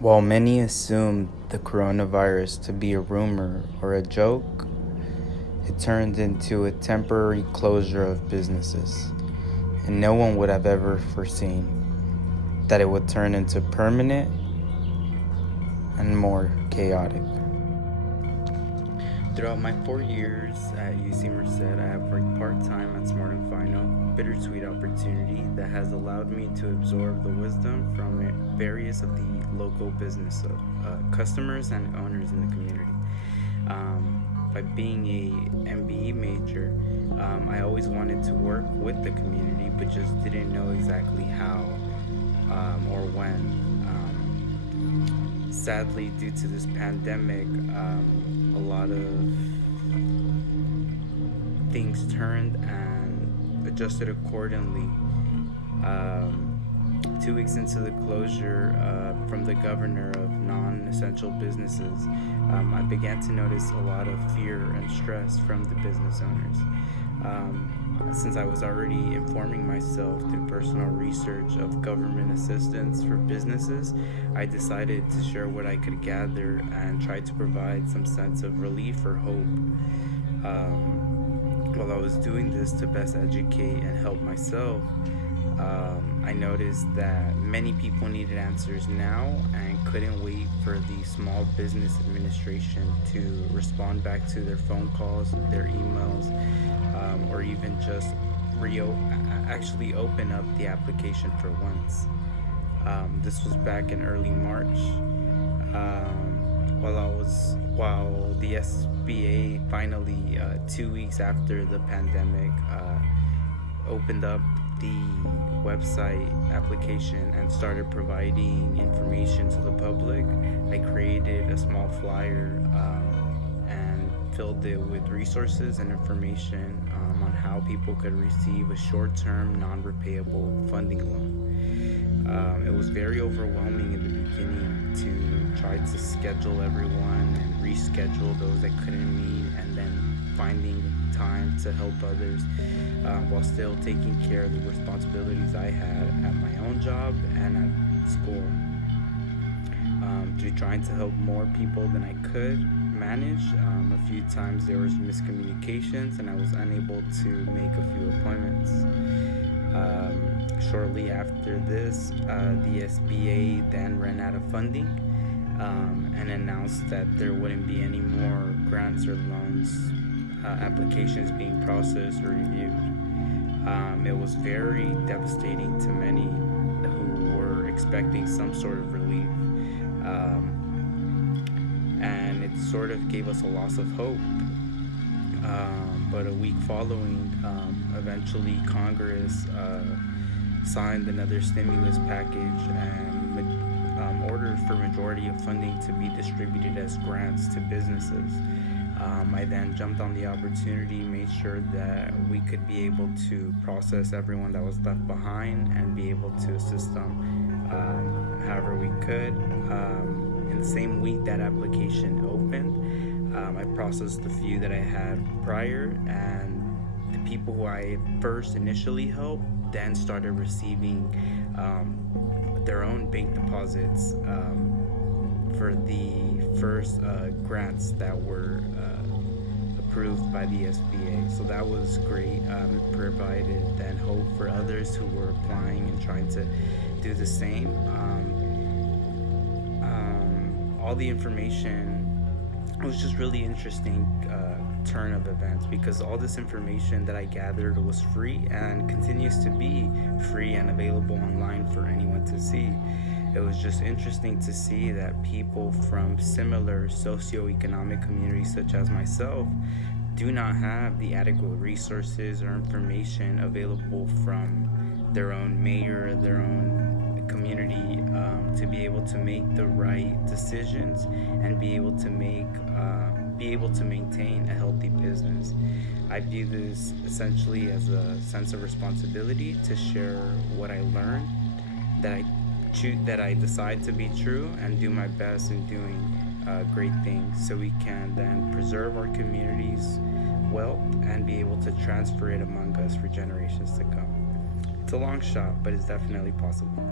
While many assumed the coronavirus to be a rumor or a joke, it turned into a temporary closure of businesses, and no one would have ever foreseen that it would turn into permanent and more chaotic. Throughout my 4 years at UC Merced, I have worked part-time at Smart and Final, bittersweet opportunity that has allowed me to absorb the wisdom from various of the local business customers and owners in the community. By being a MBE major, I always wanted to work with the community, but just didn't know exactly how or when. Sadly, due to this pandemic, a lot of things turned and adjusted accordingly. 2 weeks into the closure from the governor of non-essential businesses, I began to notice a lot of fear and stress from the business owners. Since I was already informing myself through personal research of government assistance for businesses, I decided to share what I could gather and try to provide some sense of relief or hope. While I was doing this to best educate and help myself, I noticed that many people needed answers now and couldn't wait for the Small Business Administration to respond back to their phone calls, their emails, or even just actually open up the application for once. This was back in early March. While the SBA finally, 2 weeks after the pandemic, opened up the website application and started providing information to the public, I created a small flyer and filled it with resources and information on how people could receive a short-term, non-repayable funding loan. It was very overwhelming in the beginning to try to schedule everyone and reschedule those that couldn't meet, and then finding time to help others while still taking care of the responsibilities I had at my own job and at school. To trying to help more people than I could manage. A few times there was miscommunications and I was unable to make a few appointments. Shortly after this, the SBA then ran out of funding and announced that there wouldn't be any more grants or loans applications being processed or reviewed. It was very devastating to many who were expecting some sort of relief. And it sort of gave us a loss of hope. But a week following, eventually Congress signed another stimulus package and ordered for majority of funding to be distributed as grants to businesses. I then jumped on the opportunity, made sure that we could be able to process everyone that was left behind and be able to assist them however we could. In the same week that application opened, I processed the few that I had prior, and the people who I first initially helped then started receiving their own bank deposits for the first grants that were approved by the SBA. So that was great. It provided then hope for others who were applying and trying to do the same. All the information, it was just really interesting turn of events, because all this information that I gathered was free and continues to be free and available online for anyone to see. It was just interesting to see that people from similar socioeconomic communities such as myself do not have the adequate resources or information available from their own mayor, their own community, to be able to make the right decisions and be able to maintain a healthy business. I view this essentially as a sense of responsibility to share what I learned, that I decide to be true, and do my best in doing great things, so we can then preserve our community's wealth and be able to transfer it among us for generations to come. It's a long shot, but it's definitely possible.